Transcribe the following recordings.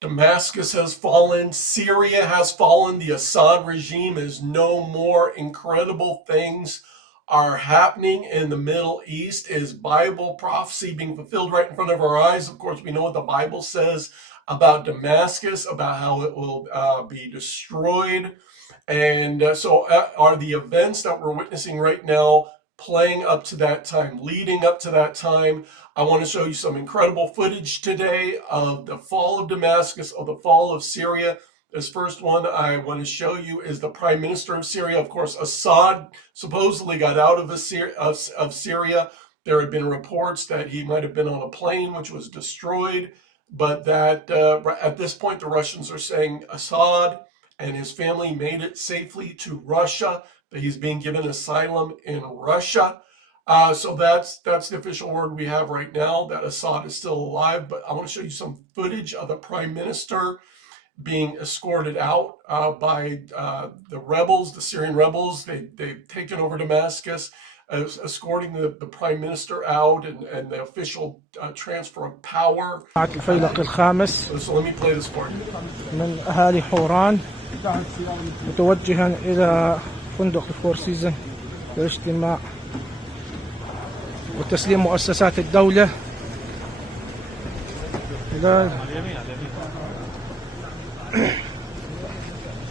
Damascus has fallen. Syria has fallen. The Assad regime is no more. Incredible things are happening in the Middle East. Is Bible prophecy being fulfilled right in front of our eyes? Of course, we know what the Bible says about Damascus, about how it will be destroyed. And so are the events that we're witnessing right now playing up to that time, leading up to that time. I want to show you some incredible footage today of the fall of Damascus, of the fall of Syria. This first one I want to show you is the Prime Minister of Syria. Of course, Assad supposedly got out of Syria. There had been reports that he might have been on a plane which was destroyed, but that at this point the Russians are saying Assad and his family made it safely to Russia, that he's being given asylum in Russia. So that's the official word we have right now, that Assad is still alive. But I want to show you some footage of the prime minister being escorted out by the rebels, the Syrian rebels. They've taken over Damascus, escorting the prime minister out, and the official transfer of power. الفيلق الخامس So let me play this for you. من أهالي حوران متوجها إلى فندق الفور سيزن للاجتماع وتسليم مؤسسات الدولة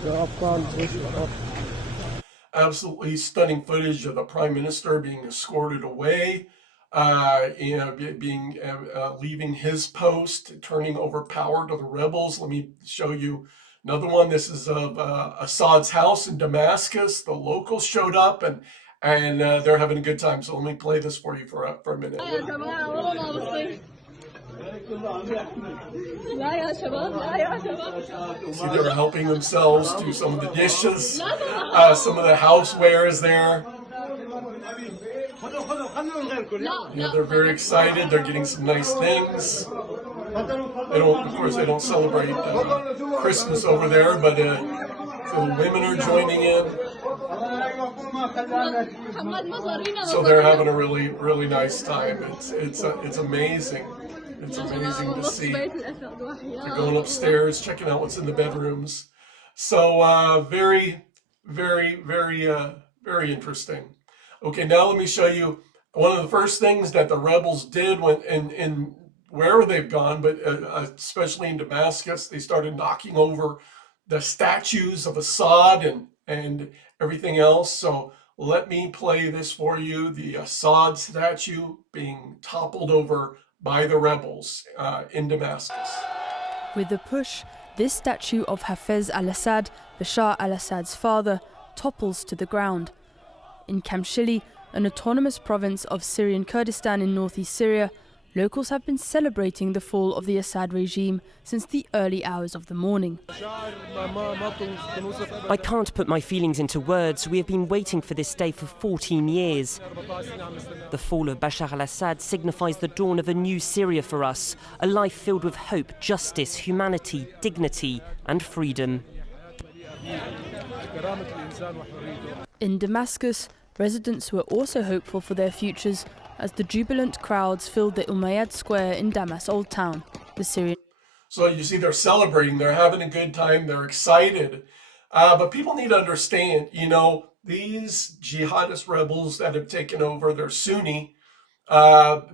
لأبطال جيش الأرض. Absolutely stunning footage of the prime minister being escorted away, leaving his post, turning over power to the rebels. Let me show you another one. This is of Assad's house in Damascus. The locals showed up and they're having a good time. So let me play this for you for a minute. See, they were helping themselves to some of the dishes, some of the houseware is there. They're very excited. They're getting some nice things. Of course, they don't celebrate Christmas over there, but so the women are joining in. So they're having a really, really nice time. It's amazing. It's amazing to see. They're going upstairs, checking out what's in the bedrooms. So very, very, very interesting. Okay, now let me show you one of the first things that the rebels did when in wherever they've gone, but especially in Damascus, they started knocking over the statues of Assad and everything else. So let me play this for you, the Assad statue being toppled over by the rebels in Damascus. With the push, this statue of Hafez al-Assad, Bashar al-Assad's father, topples to the ground. In Kamshili, an autonomous province of Syrian Kurdistan in northeast Syria, locals have been celebrating the fall of the Assad regime since the early hours of the morning. I can't put my feelings into words. We have been waiting for this day for 14 years. The fall of Bashar al-Assad signifies the dawn of a new Syria for us, a life filled with hope, justice, humanity, dignity and freedom. In Damascus, residents were also hopeful for their futures as the jubilant crowds filled the Umayyad Square in Damas Old Town. The Syrian. So you see, they're celebrating, they're having a good time, they're excited. But people need to understand, these jihadist rebels that have taken over, they're Sunni. Some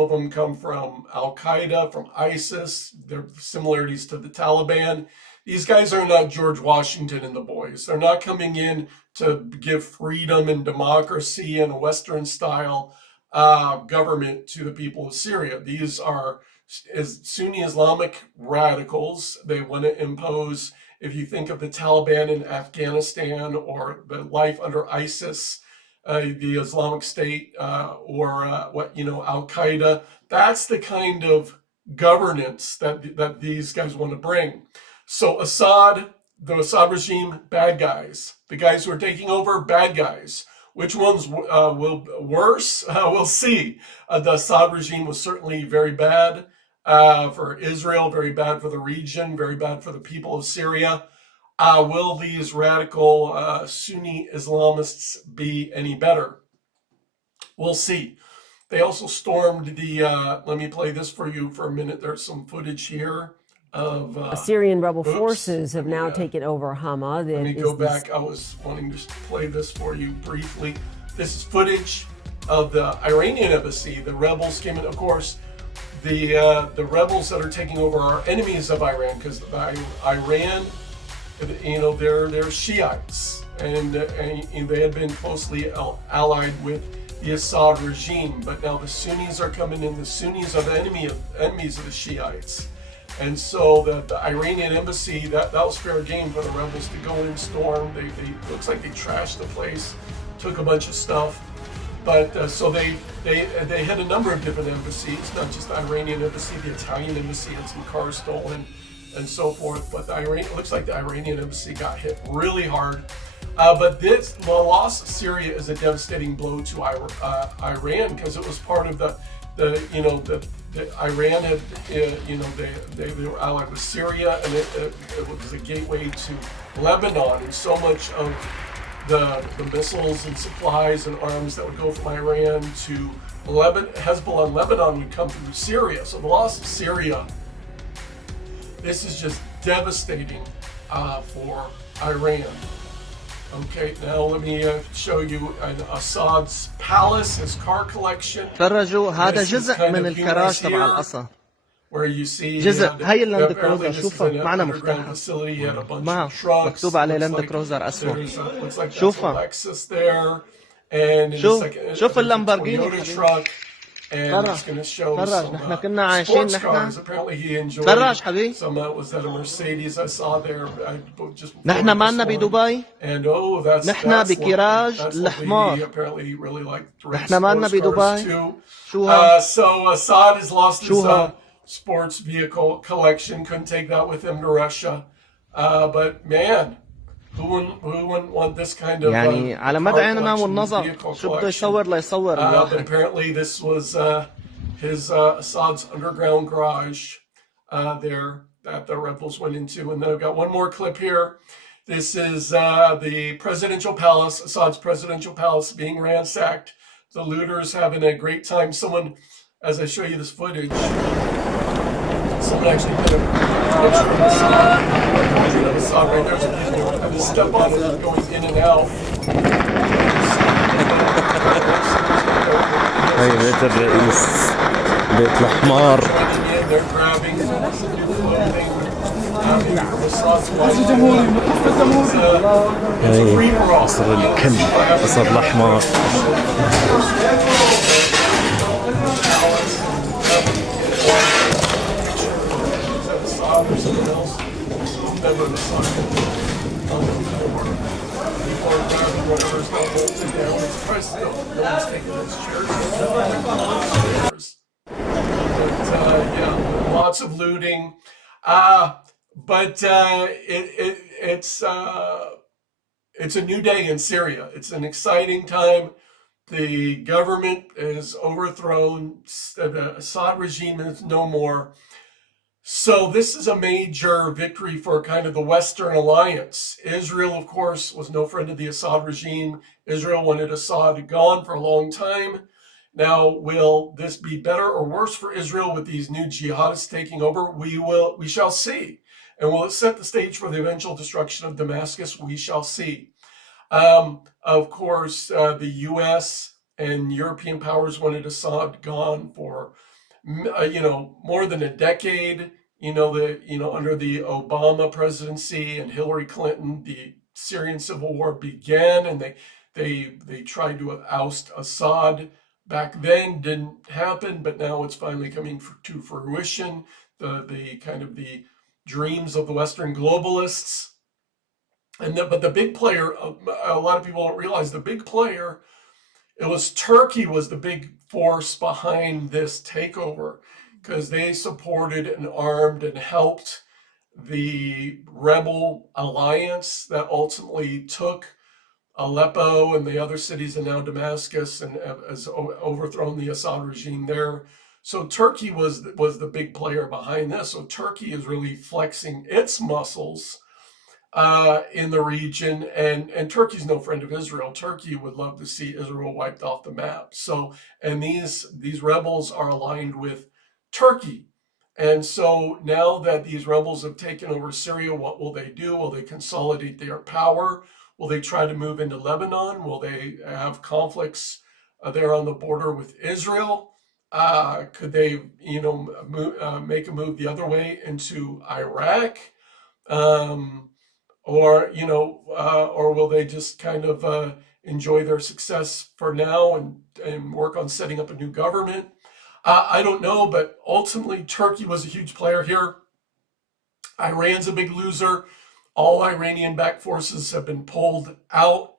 of them come from Al-Qaeda, from ISIS. There are similarities to the Taliban. These guys are not George Washington and the boys. They're not coming in to give freedom and democracy and a Western-style government to the people of Syria. These are Sunni Islamic radicals. They want to impose, if you think of the Taliban in Afghanistan or the life under ISIS, the Islamic State, or Al-Qaeda, that's the kind of governance that these guys want to bring. So Assad, the Assad regime, bad guys. The guys who are taking over, bad guys. Which ones will worse? We'll see. The Assad regime was certainly very bad for Israel, very bad for the region, very bad for the people of Syria. Will these radical Sunni Islamists be any better? We'll see. They also stormed the, let me play this for you for a minute. There's some footage here of, Syrian rebel oops, forces have now taken over Hama. let me go back. I was wanting to play this for you briefly. This is footage of the Iranian embassy. The rebels came in, of course, the rebels that are taking over are enemies of Iran, because Iran, you know, they're Shiites, and they had been closely allied with the Assad regime, but now the Sunnis are coming in. The Sunnis are the enemies of the Shiites, and so the Iranian embassy, that was fair game for the rebels to go in, storm. They looks like they trashed the place, took a bunch of stuff, but so they had a number of different embassies, not just the Iranian embassy. The Italian embassy had some cars stolen and so forth, but it looks like the Iranian embassy got hit really hard. But the loss of Syria is a devastating blow to Iran, because it was part of the Iran had, they were allied with Syria, and it was a gateway to Lebanon, and so much of the missiles and supplies and arms that would go from Iran to Hezbollah and Lebanon would come through Syria. So the loss of Syria, this is just devastating for Iran. Okay, now let me show you Assad's palace, his car collection. فرجوا هذا This is جزء kind من of الكراج humorous تبع here, القصر. where you see جزء هاي اللاند apparently كروزر. this is شوفها an معنا underground مفتاحها facility. He had a bunch معه of trucks. مكتوب عليه Looks لاند like كروزر أسود. looks like that's a شوفها. Lexus there, and in a شوف second شوف there's a اللامبورغيني Toyota حبيبي. truck, and فرج it's going to show فرج some نحن كنا عايشين sports نحن cars. Apparently he enjoyed فرج حبيبي some. Was that a Mercedes I saw there? Just نحن معنا before this بدبي. one. And oh, that's نحن lovely. بكراج That's lovely. الحمار. He apparently really liked to race نحن معنا sports cars بدبي. too. شو ها So Assad has lost his شو ها sports vehicle collection. Couldn't take that with him to Russia. But man, who wouldn't want this kind of يعني على مدى car عيننا collection, والنظر vehicle شو بده collection? يصور ليصور But الواحد. apparently this was his Assad's underground garage there that the rebels went into. And then I've got one more clip here. This is the presidential palace, Assad's presidential palace, being ransacked. The looters having a great time. Someone, as I show you this footage, someone actually put a picture of Assad, portrait of Assad right there. So you know, I just step on it, it's going in and out. هاي بيت الرئيس بيت الحمار. They're grabbing some new clothing. هاي قصر الكلب قصر الأحمر. Yeah, lots of looting, but it's a new day in Syria. It's an exciting time. The government is overthrown. The Assad regime is no more. So this is a major victory for kind of the Western alliance. Israel, of course, was no friend of the Assad regime. Israel wanted Assad gone for a long time. Now, will this be better or worse for Israel with these new jihadists taking over? We shall see. And will it set the stage for the eventual destruction of Damascus? We shall see. Of course, the U.S. and European powers wanted Assad gone for, more than a decade. Under the Obama presidency and Hillary Clinton, the Syrian civil war began, and they tried to oust Assad. Back then, didn't happen, but now it's finally coming to fruition. The kind of the dreams of the Western globalists, but the big player, a lot of people don't realize the big player. It was Turkey was the big force behind this takeover, because they supported and armed and helped the rebel alliance that ultimately took Aleppo and the other cities, and now Damascus, and has overthrown the Assad regime there. So Turkey was the big player behind this. So Turkey is really flexing its muscles in the region, and Turkey's no friend of Israel. Turkey would love to see Israel wiped off the map. So, and these rebels are aligned with Turkey. And so now that these rebels have taken over Syria, what will they do? Will they consolidate their power? Will they try to move into Lebanon? Will they have conflicts there on the border with Israel? Could they, make a move the other way into Iraq? Um, or will they just kind of enjoy their success for now and work on setting up a new government? I don't know, but ultimately Turkey was a huge player here. Iran's a big loser. All Iranian-backed forces have been pulled out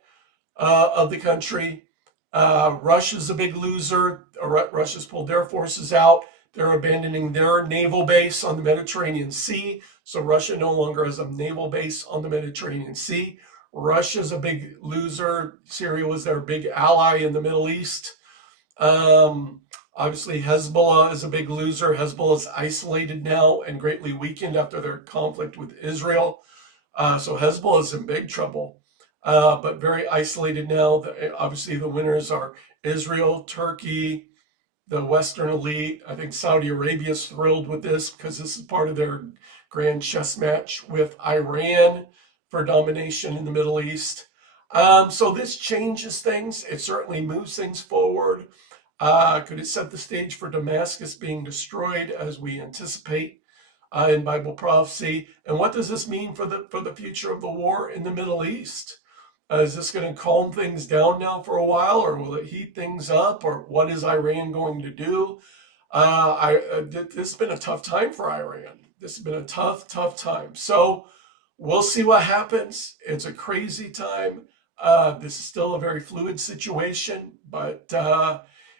of the country. Russia's a big loser. Russia's pulled their forces out. They're abandoning their naval base on the Mediterranean Sea. So Russia no longer has a naval base on the Mediterranean Sea. Russia's a big loser. Syria was their big ally in the Middle East. Obviously, Hezbollah is a big loser. Hezbollah is isolated now and greatly weakened after their conflict with Israel. So Hezbollah is in big trouble, but very isolated now. Obviously, the winners are Israel, Turkey, the Western elite. I think Saudi Arabia is thrilled with this because this is part of their grand chess match with Iran for domination in the Middle East. So this changes things. It certainly moves things forward. Could it set the stage for Damascus being destroyed as we anticipate in Bible prophecy? And what does this mean for the future of the war in the Middle East? Is this going to calm things down now for a while, or will it heat things up, or what is Iran going to do? This has been a tough time for Iran. This has been a tough time. So we'll see what happens. It's a crazy time. This is still a very fluid situation, but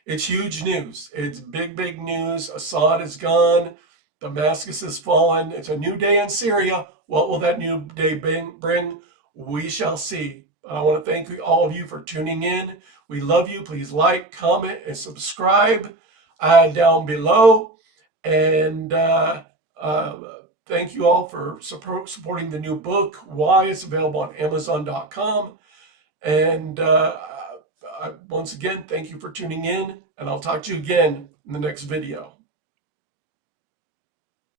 it's huge news. It's big news. Assad is gone. Damascus has fallen. It's a new day in Syria. What will that new day bring? We shall see. I want to thank all of you for tuning in. We love you. Please like, comment, and subscribe down below. And thank you all for supporting the new book, Why. It's available on Amazon.com. And once again, thank you for tuning in. And I'll talk to you again in the next video.